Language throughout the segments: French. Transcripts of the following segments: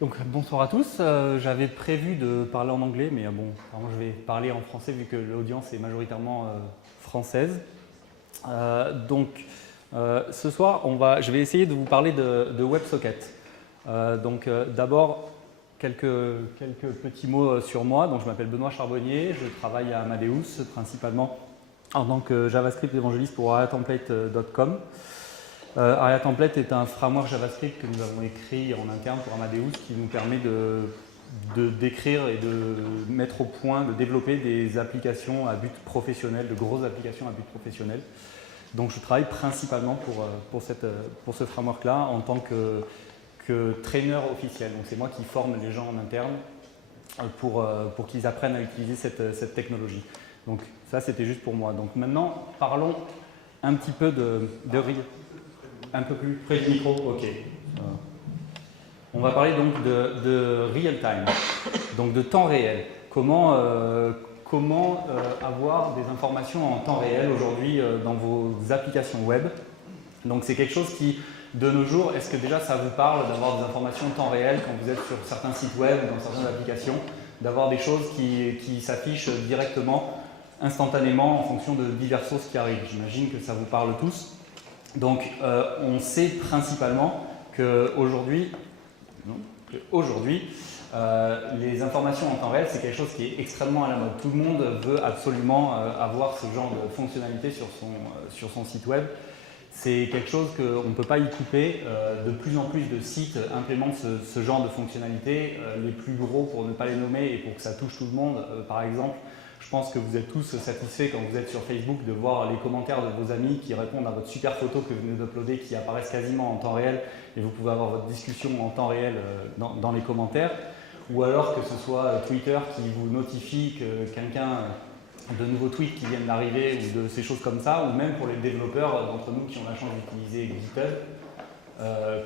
Donc bonsoir à tous, j'avais prévu de parler en anglais, mais bon, vraiment, je vais parler en français vu que l'audience est majoritairement française. Ce soir, je vais essayer de vous parler de WebSocket. D'abord, quelques petits mots sur moi. Donc, je m'appelle Benoît Charbonnier, je travaille à Amadeus, principalement en tant que JavaScript évangéliste pour ariatemplate.com. Ariatemplate est un framework JavaScript que nous avons écrit en interne pour Amadeus qui nous permet d'écrire et de mettre au point, de développer des applications à but professionnel, de grosses applications à but professionnel. Donc je travaille principalement pour ce framework-là en tant que trainer officiel. Donc c'est moi qui forme les gens en interne pour qu'ils apprennent à utiliser cette technologie. Donc ça c'était juste pour moi. Donc maintenant parlons un petit peu de un peu plus près du micro, ok. On va parler donc de real time, donc de temps réel. Comment avoir des informations en temps réel aujourd'hui dans vos applications web. Donc c'est quelque chose qui, de nos jours, est-ce que déjà ça vous parle d'avoir des informations en temps réel quand vous êtes sur certains sites web ou dans certaines applications, d'avoir des choses qui s'affichent directement, instantanément en fonction de diverses sources qui arrivent. J'imagine que ça vous parle tous. Donc, on sait principalement qu'aujourd'hui, les informations en temps réel, c'est quelque chose qui est extrêmement à la mode. Tout le monde veut absolument avoir ce genre de fonctionnalité sur son site web. C'est quelque chose qu'on ne peut pas y couper. De plus en plus de sites implémentent ce genre de fonctionnalité. Les plus gros, pour ne pas les nommer et pour que ça touche tout le monde, par exemple, je pense que vous êtes tous satisfaits quand vous êtes sur Facebook de voir les commentaires de vos amis qui répondent à votre super photo que vous venez d'uploader, qui apparaissent quasiment en temps réel et vous pouvez avoir votre discussion en temps réel dans les commentaires. Ou alors que ce soit Twitter qui vous notifie que quelqu'un, de nouveaux tweets qui viennent d'arriver ou de ces choses comme ça, ou même pour les développeurs d'entre nous qui ont la chance d'utiliser GitHub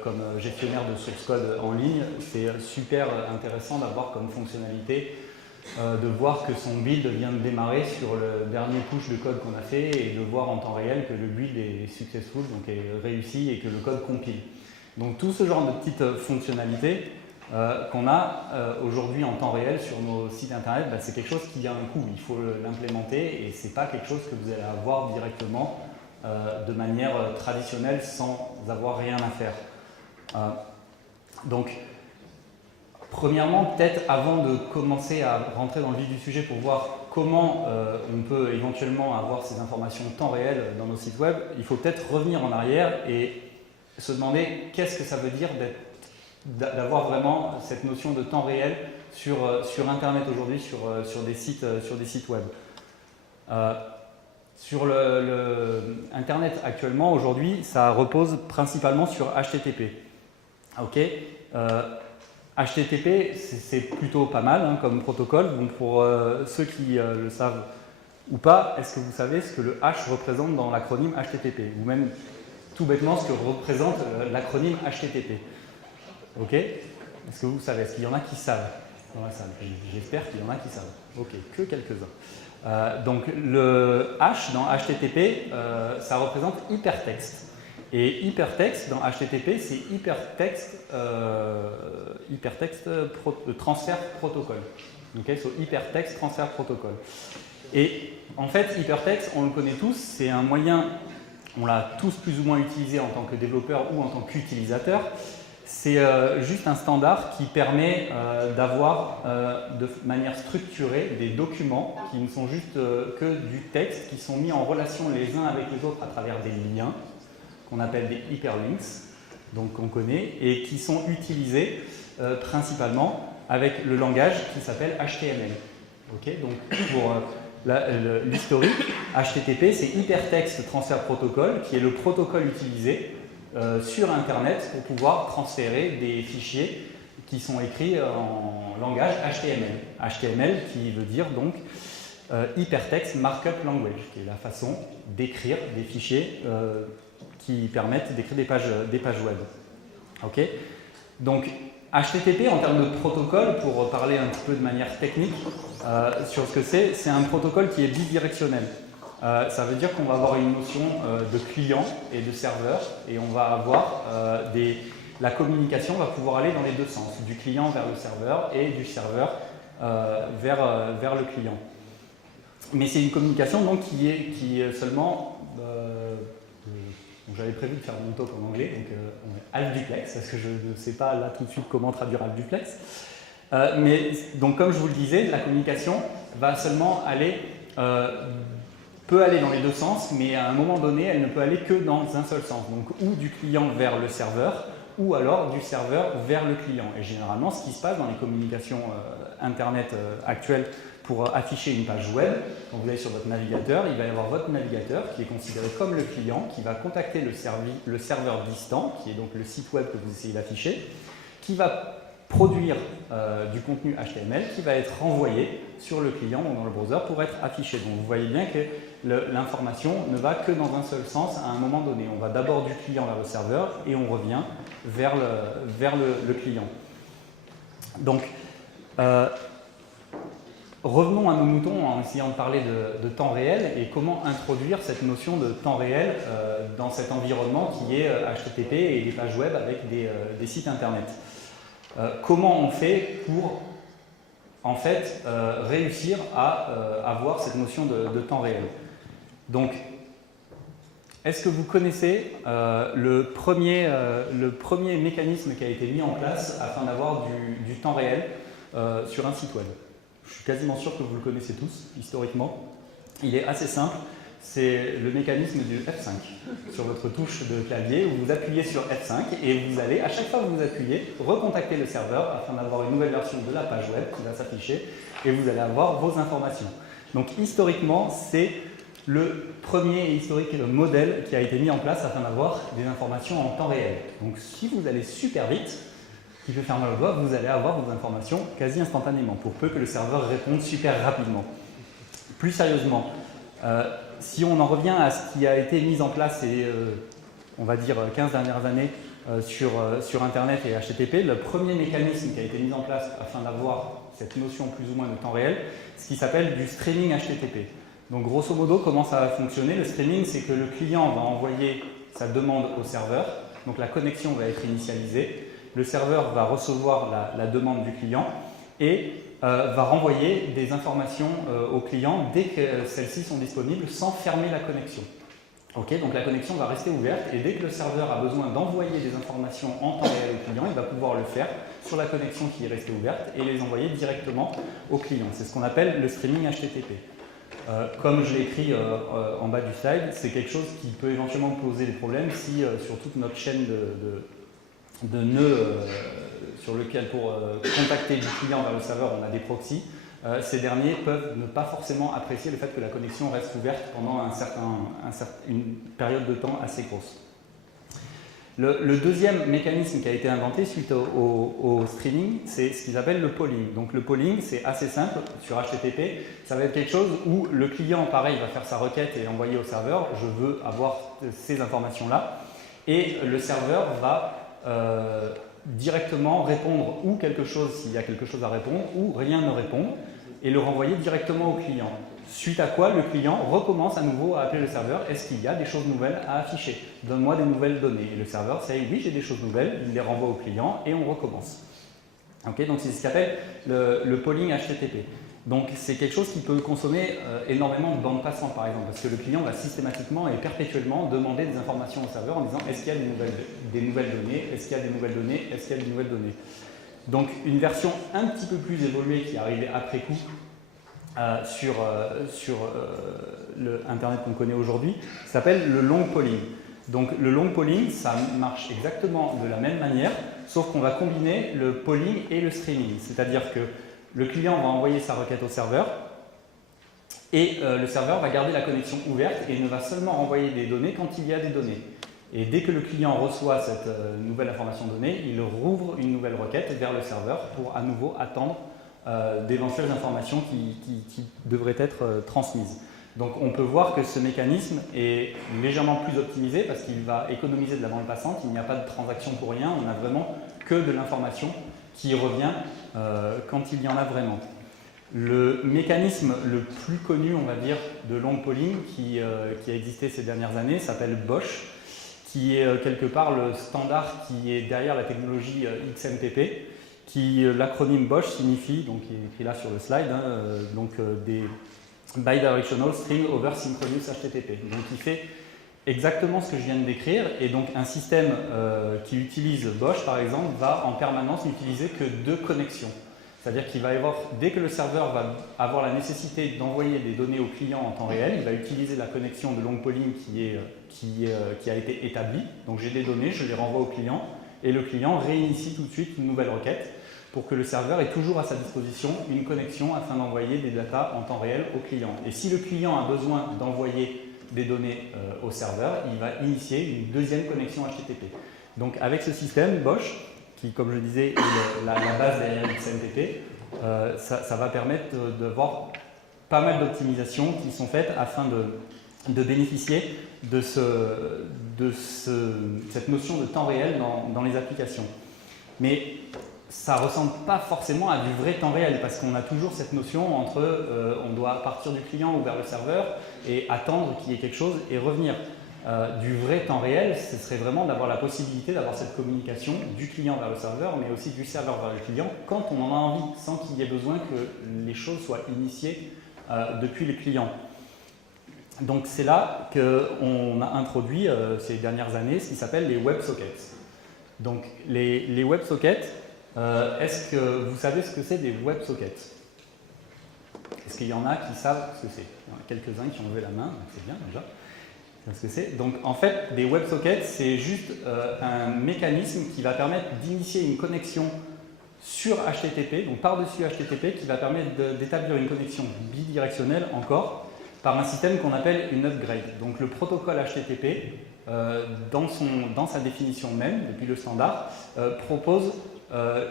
comme gestionnaire de source code en ligne, c'est super intéressant d'avoir comme fonctionnalité de voir que son build vient de démarrer sur le dernier push de code qu'on a fait et de voir en temps réel que le build est successful, donc est réussi et que le code compile. Donc tout ce genre de petites fonctionnalités qu'on a aujourd'hui en temps réel sur nos sites internet, c'est quelque chose qui a un coût, il faut l'implémenter et ce n'est pas quelque chose que vous allez avoir directement de manière traditionnelle sans avoir rien à faire. Premièrement, peut-être avant de commencer à rentrer dans le vif du sujet pour voir comment on peut éventuellement avoir ces informations en temps réel dans nos sites web, il faut peut-être revenir en arrière et se demander qu'est-ce que ça veut dire d'avoir vraiment cette notion de temps réel sur Internet aujourd'hui, sur des sites web. Sur Internet actuellement, aujourd'hui, ça repose principalement sur HTTP. Okay. HTTP, c'est plutôt pas mal comme protocole. Donc pour ceux qui le savent ou pas, est-ce que vous savez ce que le H représente dans l'acronyme HTTP? Ou même tout bêtement ce que représente l'acronyme HTTP? Ok? Est-ce que vous savez? Est-ce qu'il y en a qui savent dans la salle? J'espère qu'il y en a qui savent. Ok, que quelques-uns. Donc le H dans HTTP, ça représente hypertexte. Et hypertexte dans HTTP, c'est hypertexte transfer protocol. Okay, so hypertext transfer protocol. Et en fait, hypertexte, on le connaît tous, c'est un moyen, on l'a tous plus ou moins utilisé en tant que développeur ou en tant qu'utilisateur. C'est juste un standard qui permet d'avoir de manière structurée des documents qui ne sont juste que du texte, qui sont mis en relation les uns avec les autres à travers des liens, qu'on appelle des hyperlinks, donc qu'on connaît, et qui sont utilisés principalement avec le langage qui s'appelle HTML. Okay, donc pour l'historique, HTTP, c'est Hypertext Transfer Protocol, qui est le protocole utilisé sur Internet pour pouvoir transférer des fichiers qui sont écrits en langage HTML. HTML qui veut dire donc Hypertext Markup Language, qui est la façon d'écrire des fichiers qui permettent d'écrire des pages web. Okay. Donc HTTP en termes de protocole, pour parler un petit peu de manière technique sur ce que c'est un protocole qui est bidirectionnel. Ça veut dire qu'on va avoir une notion de client et de serveur et on va avoir des la communication va pouvoir aller dans les deux sens, du client vers le serveur et du serveur vers le client. Mais c'est une communication donc, qui est seulement... j'avais prévu de faire mon talk en anglais, donc on est half duplex, parce que je ne sais pas là tout de suite comment traduire half duplex. Mais donc comme je vous le disais, la communication va seulement aller, peut aller dans les deux sens, mais à un moment donné, elle ne peut aller que dans un seul sens. Donc ou du client vers le serveur, ou alors du serveur vers le client. Et généralement, ce qui se passe dans les communications Internet actuelles pour afficher une page web, quand vous allez sur votre navigateur, il va y avoir votre navigateur qui est considéré comme le client, qui va contacter le serveur distant, qui est donc le site web que vous essayez d'afficher, qui va produire du contenu HTML qui va être renvoyé sur le client ou dans le browser pour être affiché. Donc vous voyez bien que l'information ne va que dans un seul sens à un moment donné. On va d'abord du client vers le serveur et on revient vers le client. Donc, revenons à nos moutons en essayant de parler de temps réel et comment introduire cette notion de temps réel dans cet environnement qui est HTTP et des pages web avec des sites internet. Comment on fait pour en fait réussir à avoir cette notion de temps réel? Donc, est-ce que vous connaissez le premier mécanisme qui a été mis en place afin d'avoir du temps réel sur un site web? Je suis quasiment sûr que vous le connaissez tous, historiquement. Il est assez simple, c'est le mécanisme du F5 sur votre touche de clavier où vous appuyez sur F5 et vous allez, à chaque fois que vous appuyez, recontacter le serveur afin d'avoir une nouvelle version de la page web qui va s'afficher et vous allez avoir vos informations. Donc historiquement, c'est le premier et historique modèle qui a été mis en place afin d'avoir des informations en temps réel. Donc si vous allez super vite, qui fait faire mal au doigt, vous allez avoir vos informations quasi instantanément, pour peu que le serveur réponde super rapidement. Plus sérieusement, si on en revient à ce qui a été mis en place ces, on va dire, 15 dernières années sur Internet et HTTP, le premier mécanisme qui a été mis en place afin d'avoir cette notion plus ou moins de temps réel, ce qui s'appelle du streaming HTTP. Donc grosso modo, comment ça va fonctionner? Le streaming, c'est que le client va envoyer sa demande au serveur, donc la connexion va être initialisée, le serveur va recevoir la demande du client et va renvoyer des informations au client dès que celles-ci sont disponibles sans fermer la connexion. Okay, donc la connexion va rester ouverte et dès que le serveur a besoin d'envoyer des informations en temps réel au client, il va pouvoir le faire sur la connexion qui est restée ouverte et les envoyer directement au client. C'est ce qu'on appelle le streaming HTTP. Comme je l'ai écrit en bas du slide, c'est quelque chose qui peut éventuellement poser des problèmes si sur toute notre chaîne de nœuds sur lequel pour contacter du client vers le serveur on a des proxys, ces derniers peuvent ne pas forcément apprécier le fait que la connexion reste ouverte pendant une période de temps assez grosse. Le deuxième mécanisme qui a été inventé suite au streaming, c'est ce qu'ils appellent le polling. Donc le polling, c'est assez simple sur HTTP. Ça va être quelque chose où le client, pareil, va faire sa requête et envoyer au serveur. Je veux avoir ces informations-là. Et le serveur va directement répondre ou quelque chose s'il y a quelque chose à répondre ou rien ne répond et le renvoyer directement au client. Suite à quoi le client recommence à nouveau à appeler le serveur. Est-ce qu'il y a des choses nouvelles à afficher? Donne-moi des nouvelles données. Et le serveur sait oui, j'ai des choses nouvelles, il les renvoie au client et on recommence. Okay, donc c'est ce qu'on appelle le polling HTTP. Donc c'est quelque chose qui peut consommer énormément de bandes passantes par exemple, parce que le client va systématiquement et perpétuellement demander des informations au serveur en disant est-ce qu'il y a des nouvelles données, est-ce qu'il y a des nouvelles données, est-ce qu'il y a des nouvelles données. Donc une version un petit peu plus évoluée qui est arrivée après coup sur le Internet qu'on connaît aujourd'hui s'appelle le long polling. Donc le long polling, ça marche exactement de la même manière, sauf qu'on va combiner le polling et le streaming, c'est-à-dire que le client va envoyer sa requête au serveur et le serveur va garder la connexion ouverte et ne va seulement renvoyer des données quand il y a des données. Et dès que le client reçoit cette nouvelle information donnée, il rouvre une nouvelle requête vers le serveur pour à nouveau attendre d'éventuelles informations qui devraient être transmises. Donc on peut voir que ce mécanisme est légèrement plus optimisé parce qu'il va économiser de la bande passante, il n'y a pas de transaction pour rien, on n'a vraiment que de l'information qui revient quand il y en a vraiment. Le mécanisme le plus connu, on va dire, de long polling qui a existé ces dernières années s'appelle BOSH, qui est quelque part le standard qui est derrière la technologie XMPP, qui l'acronyme BOSH signifie, donc il est écrit là sur le slide, des Bidirectional String Over Synchronous HTTP. Donc il fait exactement ce que je viens de décrire, et donc un système qui utilise BOSH par exemple va en permanence n'utiliser que 2 connexions. C'est-à-dire qu'il va y avoir, dès que le serveur va avoir la nécessité d'envoyer des données au client en temps réel, il va utiliser la connexion de long polling qui a été établie. Donc j'ai des données, je les renvoie au client, et le client réinitie tout de suite une nouvelle requête pour que le serveur ait toujours à sa disposition une connexion afin d'envoyer des datas en temps réel au client. Et si le client a besoin d'envoyer des données au serveur, il va initier une deuxième connexion HTTP. Donc avec ce système BOSH, qui, comme je disais, est la base derrière XMPP, ça va permettre d'avoir pas mal d'optimisations qui sont faites afin de bénéficier de cette notion de temps réel dans les applications. Mais ça ne ressemble pas forcément à du vrai temps réel, parce qu'on a toujours cette notion entre on doit partir du client ou vers le serveur et attendre qu'il y ait quelque chose et revenir. Du vrai temps réel, ce serait vraiment d'avoir la possibilité d'avoir cette communication du client vers le serveur, mais aussi du serveur vers le client, quand on en a envie, sans qu'il y ait besoin que les choses soient initiées depuis le client. Donc c'est là qu'on a introduit ces dernières années ce qui s'appelle les WebSockets. Donc les WebSockets, est-ce que vous savez ce que c'est des WebSockets? Est-ce qu'il y en a qui savent ce que c'est? Il y en a quelques-uns qui ont levé la main, donc c'est bien déjà. Ce que c'est. Donc en fait, des WebSockets, c'est juste un mécanisme qui va permettre d'initier une connexion sur HTTP, donc par-dessus HTTP, qui va permettre d'établir une connexion bidirectionnelle encore par un système qu'on appelle une upgrade. Donc le protocole HTTP, dans sa définition même, depuis le standard, propose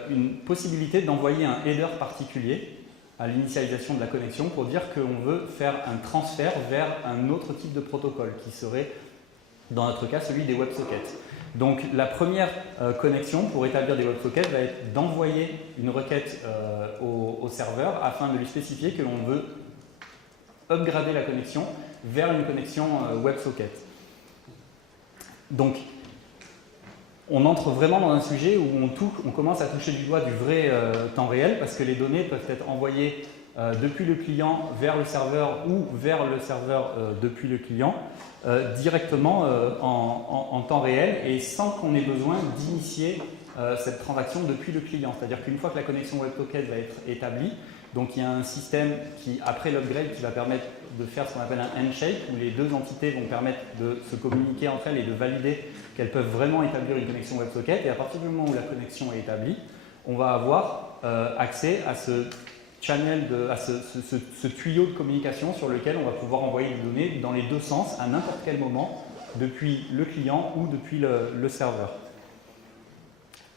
une possibilité d'envoyer un header particulier à l'initialisation de la connexion pour dire qu'on veut faire un transfert vers un autre type de protocole qui serait, dans notre cas, celui des WebSockets. Donc la première connexion pour établir des WebSockets va être d'envoyer une requête au serveur afin de lui spécifier que l'on veut upgrader la connexion vers une connexion WebSocket. Donc on entre vraiment dans un sujet où on commence à toucher du doigt du vrai temps réel, parce que les données peuvent être envoyées depuis le client vers le serveur ou vers le serveur depuis le client directement en temps réel et sans qu'on ait besoin d'initier cette transaction depuis le client. C'est-à-dire qu'une fois que la connexion WebSocket va être établie, donc il y a un système qui, après l'upgrade, qui va permettre de faire ce qu'on appelle un handshake, où les deux entités vont permettre de se communiquer entre elles et de valider qu'elles peuvent vraiment établir une connexion WebSocket. Et à partir du moment où la connexion est établie, on va avoir accès à ce channel, à ce tuyau de communication sur lequel on va pouvoir envoyer des données dans les deux sens à n'importe quel moment, depuis le client ou depuis le serveur.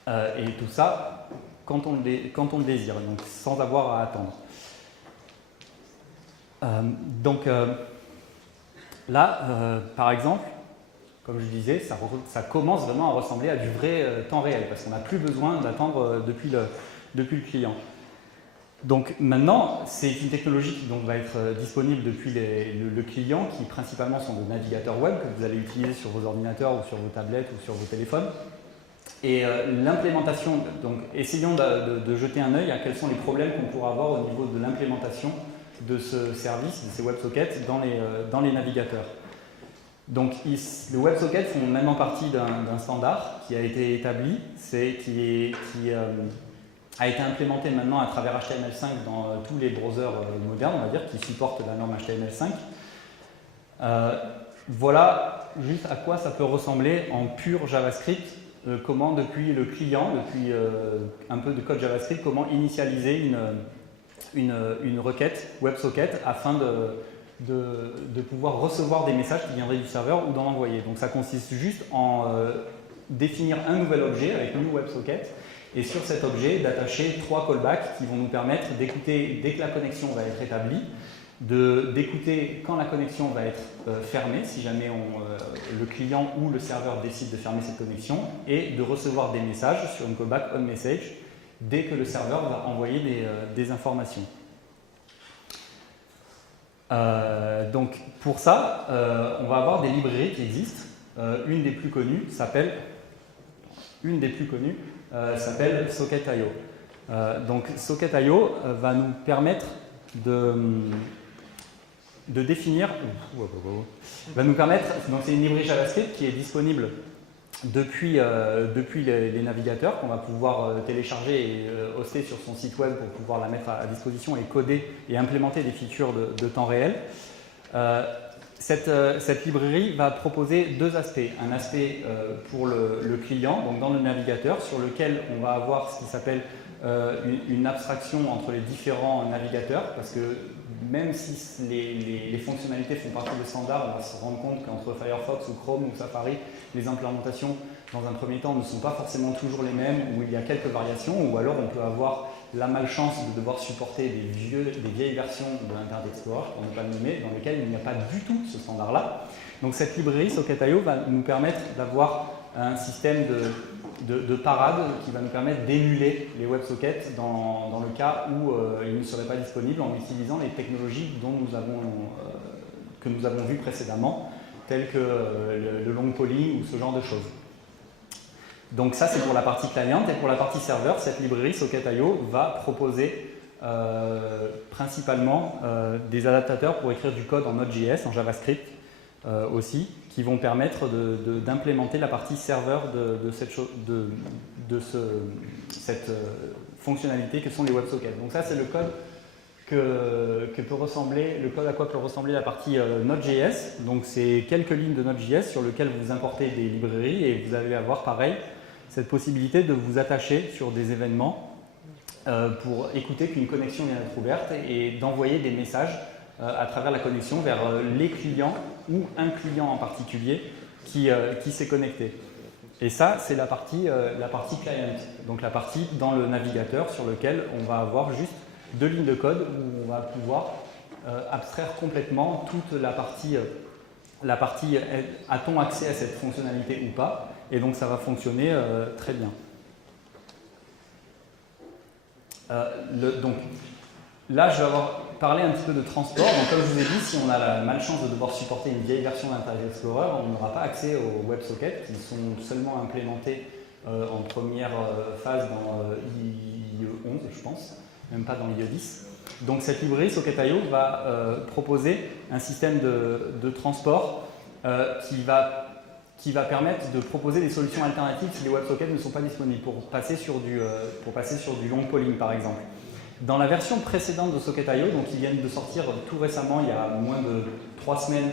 Et tout ça quand on le désire, donc sans avoir à attendre. Là, par exemple, comme je disais, ça commence vraiment à ressembler à du vrai temps réel, parce qu'on n'a plus besoin d'attendre depuis le client. Donc maintenant, c'est une technologie qui donc, va être disponible depuis le client, qui principalement sont des navigateurs web que vous allez utiliser sur vos ordinateurs ou sur vos tablettes ou sur vos téléphones. Et l'implémentation, donc essayons de jeter un œil à quels sont les problèmes qu'on pourra avoir au niveau de l'implémentation de ce service, de ces WebSockets dans les navigateurs. Donc le WebSocket font maintenant partie d'un standard qui a été établi, qui a été implémenté maintenant à travers HTML5 dans tous les browsers modernes, on va dire, qui supportent la norme HTML5. Voilà juste à quoi ça peut ressembler en pur JavaScript, comment depuis le client, depuis un peu de code JavaScript, comment initialiser une requête WebSocket afin de pouvoir recevoir des messages qui viendraient du serveur ou d'en envoyer. Donc ça consiste juste en définir un nouvel objet avec new WebSocket et sur cet objet d'attacher 3 callbacks qui vont nous permettre d'écouter dès que la connexion va être établie, d'écouter quand la connexion va être fermée, si jamais le client ou le serveur décide de fermer cette connexion, et de recevoir des messages sur une callback onMessage dès que le serveur va envoyer des informations. Donc pour ça, on va avoir des librairies qui existent. une des plus connues s'appelle Socket.io. Donc Socket.io va nous permettre de définir, donc c'est une librairie JavaScript qui est disponible depuis les navigateurs, qu'on va pouvoir télécharger et hoster sur son site web pour pouvoir la mettre à disposition et coder et implémenter des features de temps réel. Cette librairie va proposer deux aspects. Un aspect pour le client, donc dans le navigateur, sur lequel on va avoir ce qui s'appelle une abstraction entre les différents navigateurs, parce que même si les fonctionnalités font partie de standards, on va se rendre compte qu'entre Firefox ou Chrome ou Safari, les implémentations, dans un premier temps, ne sont pas forcément toujours les mêmes, ou il y a quelques variations, ou alors on peut avoir la malchance de devoir supporter des vieilles versions de l'Internet Explorer, pour ne pas le nommer, dans lesquelles il n'y a pas du tout ce standard-là. Donc cette librairie, Socket.io, va nous permettre d'avoir un système de parade qui va nous permettre d'émuler les WebSockets dans le cas où ils ne seraient pas disponibles en utilisant les technologies que nous avons vues précédemment, telles que le long polling ou ce genre de choses. Donc ça, c'est pour la partie client. Et pour la partie serveur, cette librairie Socket.io va proposer principalement des adaptateurs pour écrire du code en Node.js, en JavaScript aussi, qui vont permettre d'implémenter la partie serveur de cette fonctionnalité que sont les WebSockets. Donc ça, c'est le code à quoi peut ressembler la partie Node.js. Donc c'est quelques lignes de Node.js sur lesquelles vous importez des librairies et vous allez avoir pareil cette possibilité de vous attacher sur des événements pour écouter qu'une connexion vient d'être ouverte et d'envoyer des messages à travers la connexion vers les clients ou un client en particulier qui s'est connecté. Et ça, c'est la partie client, donc la partie dans le navigateur sur lequel on va avoir juste deux lignes de code où on va pouvoir abstraire complètement toute la partie a-t-on accès à cette fonctionnalité ou pas, et donc ça va fonctionner très bien. Donc là, je vais parler un petit peu de transport. Donc, comme je vous ai dit, si on a la malchance de devoir supporter une vieille version d'Internet Explorer, on n'aura pas accès aux WebSockets qui sont seulement implémentés en première phase dans IE 11, je pense, même pas dans IE 10. Donc cette librairie Socket.io va proposer un système de transport qui va permettre de proposer des solutions alternatives si les WebSockets ne sont pas disponibles, pour passer sur du long polling par exemple. Dans la version précédente de Socket.io, donc ils viennent de sortir tout récemment, il y a moins de 3 semaines,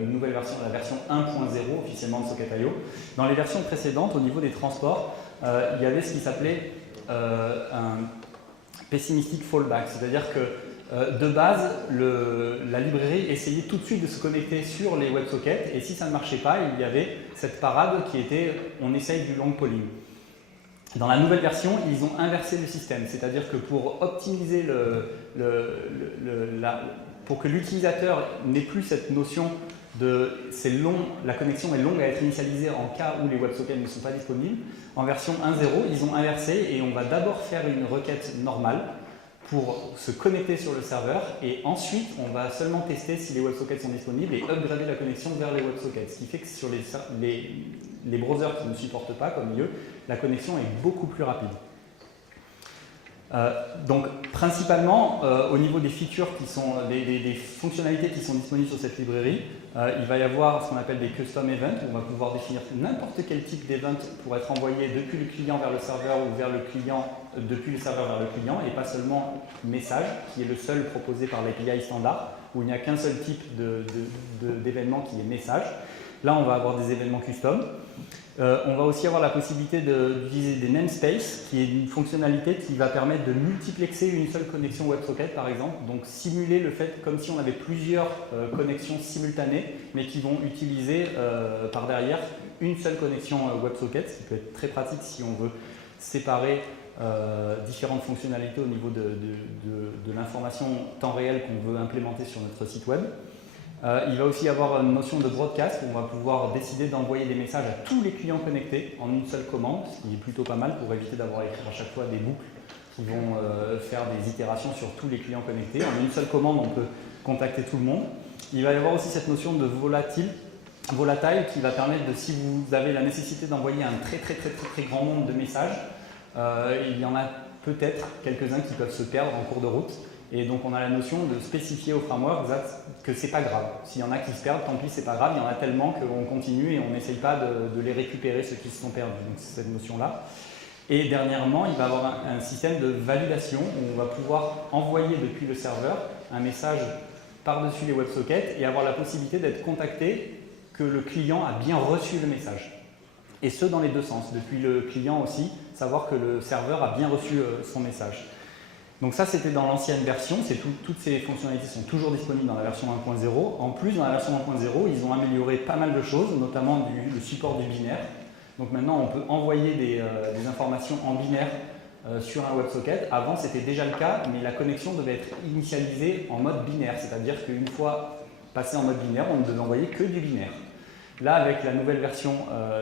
une nouvelle version, la version 1.0 officiellement de Socket.io. Dans les versions précédentes, au niveau des transports, il y avait ce qui s'appelait un pessimistic fallback, c'est-à-dire que de base, la librairie essayait tout de suite de se connecter sur les WebSockets, et si ça ne marchait pas, il y avait cette parade qui était on essaye du long polling. Dans la nouvelle version, ils ont inversé le système, c'est-à-dire que pour optimiser pour que l'utilisateur n'ait plus cette notion de c'est long, la connexion est longue à être initialisée en cas où les WebSockets ne sont pas disponibles, en version 1.0, ils ont inversé et on va d'abord faire une requête normale pour se connecter sur le serveur, et ensuite on va seulement tester si les WebSockets sont disponibles et upgrader la connexion vers les WebSockets, ce qui fait que sur les browsers qui ne supportent pas, comme IE, la connexion est beaucoup plus rapide. Donc principalement au niveau des features qui sont des fonctionnalités qui sont disponibles sur cette librairie, il va y avoir ce qu'on appelle des custom events, où on va pouvoir définir n'importe quel type d'event pour être envoyé depuis le client vers le serveur ou vers le client, depuis le serveur vers le client, et pas seulement message qui est le seul proposé par l'API standard, où il n'y a qu'un seul type d'événement qui est message. Là, on va avoir des événements custom. On va aussi avoir la possibilité d'utiliser des namespaces, qui est une fonctionnalité qui va permettre de multiplexer une seule connexion WebSocket, par exemple. Donc, simuler le fait comme si on avait plusieurs connexions simultanées, mais qui vont utiliser par derrière une seule connexion WebSocket, ce qui peut être très pratique si on veut séparer différentes fonctionnalités au niveau de l'information temps réel qu'on veut implémenter sur notre site web. Il va aussi y avoir une notion de broadcast, où on va pouvoir décider d'envoyer des messages à tous les clients connectés en une seule commande, ce qui est plutôt pas mal pour éviter d'avoir à écrire à chaque fois des boucles qui vont faire des itérations sur tous les clients connectés. En une seule commande, on peut contacter tout le monde. Il va y avoir aussi cette notion de volatile, volatile qui va permettre de, si vous avez la nécessité d'envoyer un très grand nombre de messages, il y en a peut-être quelques-uns qui peuvent se perdre en cours de route. Et donc on a la notion de spécifier au framework que c'est pas grave. S'il y en a qui se perdent, tant pis, c'est pas grave, il y en a tellement qu'on continue et on n'essaye pas de les récupérer, ceux qui se sont perdus. Donc c'est cette notion-là. Et dernièrement, il va y avoir un système de validation où on va pouvoir envoyer depuis le serveur un message par-dessus les WebSockets et avoir la possibilité d'être contacté que le client a bien reçu le message. Et ce, dans les deux sens. Depuis le client aussi, savoir que le serveur a bien reçu son message. Donc ça, c'était dans l'ancienne version. Toutes ces fonctionnalités sont toujours disponibles dans la version 1.0. En plus, dans la version 1.0, ils ont amélioré pas mal de choses, notamment le support du binaire. Donc maintenant, on peut envoyer des informations en binaire sur un WebSocket. Avant, c'était déjà le cas, mais la connexion devait être initialisée en mode binaire. C'est-à-dire qu'une fois passé en mode binaire, on ne devait envoyer que du binaire. Là, avec la nouvelle version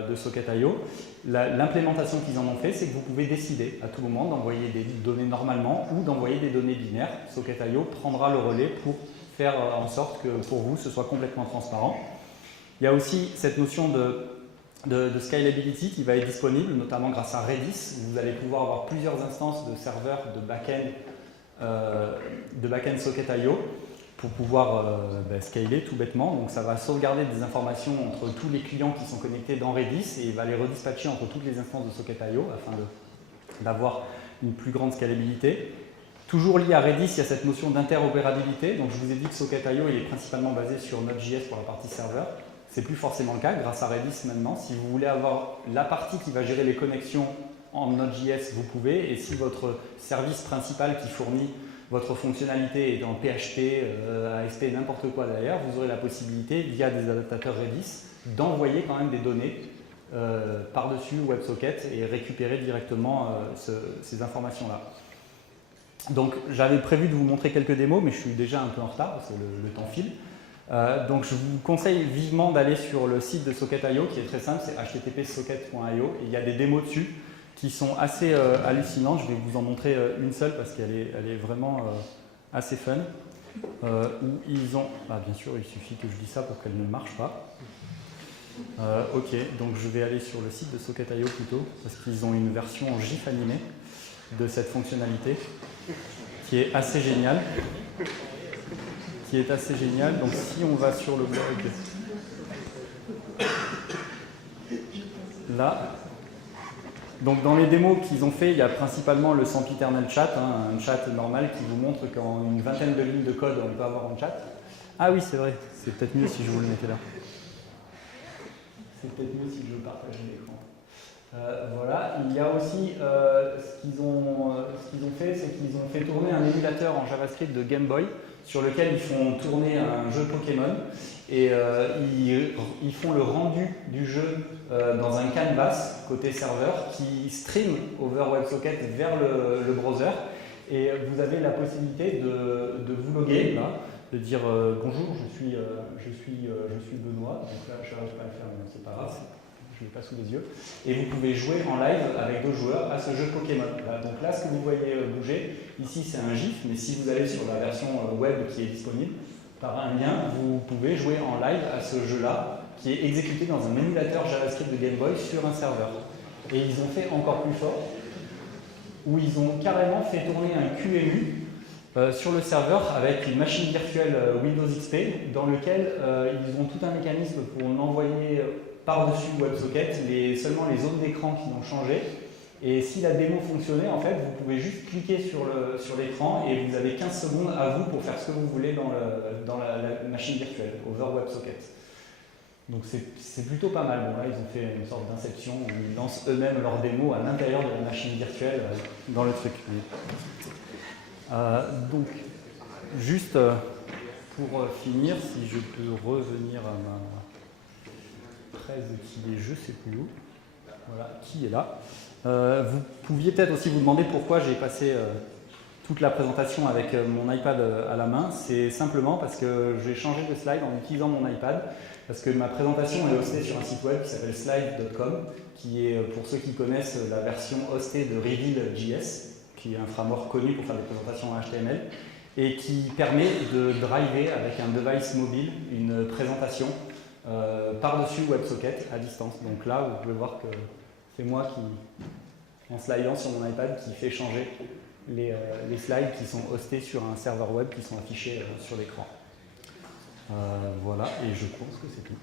de Socket.io, l'implémentation qu'ils en ont fait, c'est que vous pouvez décider à tout moment d'envoyer des données normalement ou d'envoyer des données binaires. Socket.io prendra le relais pour faire en sorte que pour vous, ce soit complètement transparent. Il y a aussi cette notion de scalability qui va être disponible, notamment grâce à Redis. Vous allez pouvoir avoir plusieurs instances de serveurs de back-end Socket.io pour pouvoir scaler tout bêtement. Donc ça va sauvegarder des informations entre tous les clients qui sont connectés dans Redis et va les redispatcher entre toutes les instances de Socket.io afin d'avoir une plus grande scalabilité. Toujours lié à Redis, il y a cette notion d'interopérabilité. Donc je vous ai dit que Socket.io il est principalement basé sur Node.js pour la partie serveur. C'est plus forcément le cas grâce à Redis maintenant. Si vous voulez avoir la partie qui va gérer les connexions en Node.js, vous pouvez. Et si votre service principal qui fournit votre fonctionnalité est en PHP, ASP, n'importe quoi derrière, vous aurez la possibilité, via des adaptateurs Redis, d'envoyer quand même des données par-dessus WebSocket et récupérer directement ces informations-là. Donc j'avais prévu de vous montrer quelques démos, mais je suis déjà un peu en retard parce que le temps file. Donc je vous conseille vivement d'aller sur le site de Socket.io qui est très simple, c'est http://socket.io et il y a des démos dessus qui sont assez hallucinantes. Je vais vous en montrer une seule parce qu'elle est vraiment assez fun. Où ils ont... bien sûr, il suffit que je dise ça pour qu'elle ne marche pas. Ok, donc je vais aller sur le site de Socket.io plutôt parce qu'ils ont une version en GIF animé de cette fonctionnalité qui est assez géniale. Donc si on va sur le blog, là, donc dans les démos qu'ils ont fait, il y a principalement le sempiternel chat, un chat normal qui vous montre qu'en une vingtaine de lignes de code, on peut avoir un chat. Ah oui, c'est vrai, c'est peut-être mieux si je vous le mettais là. C'est peut-être mieux si je partage l'écran. Voilà, il y a aussi ce qu'ils ont fait, c'est qu'ils ont fait tourner un émulateur en JavaScript de Game Boy sur lequel ils font tourner un jeu Pokémon et ils font le rendu du jeu dans un canvas côté serveur qui stream over WebSocket vers le browser et vous avez la possibilité de vous loguer là, de dire bonjour, je suis Benoît, donc là je n'arrive pas à le faire mais c'est pas grave. Je ne l'ai pas sous les yeux, et vous pouvez jouer en live avec d'autres joueurs à ce jeu Pokémon. Voilà, donc là, ce que vous voyez bouger, ici c'est un GIF, mais si vous allez sur la version web qui est disponible, par un lien, vous pouvez jouer en live à ce jeu-là, qui est exécuté dans un émulateur JavaScript de Game Boy sur un serveur. Et ils ont fait encore plus fort, où ils ont carrément fait tourner un QEMU sur le serveur avec une machine virtuelle Windows XP, dans lequel ils ont tout un mécanisme pour l'envoyer par-dessus WebSocket, seulement les zones d'écran qui ont changé. Et si la démo fonctionnait, en fait, vous pouvez juste cliquer sur l'écran et vous avez 15 secondes à vous pour faire ce que vous voulez dans la machine virtuelle, over WebSocket. Donc c'est plutôt pas mal. Bon, là, ils ont fait une sorte d'inception où ils lancent eux-mêmes leur démo à l'intérieur de la machine virtuelle dans le truc. Donc, juste pour finir, si je peux revenir à ma qui est je sais plus où, voilà, qui est là. Vous pouviez peut-être aussi vous demander pourquoi j'ai passé toute la présentation avec mon iPad à la main. C'est simplement parce que j'ai changé de slide en utilisant mon iPad, parce que ma présentation est hostée sur un site web qui s'appelle slide.com, qui est, pour ceux qui connaissent, la version hostée de Reveal.js, qui est un framework connu pour faire des présentations en HTML, et qui permet de driver avec un device mobile une présentation par-dessus WebSocket à distance. Donc là, vous pouvez voir que c'est moi qui, en slidant sur mon iPad, qui fait changer les slides qui sont hostés sur un serveur web qui sont affichés sur l'écran. Voilà, et je pense que c'est tout.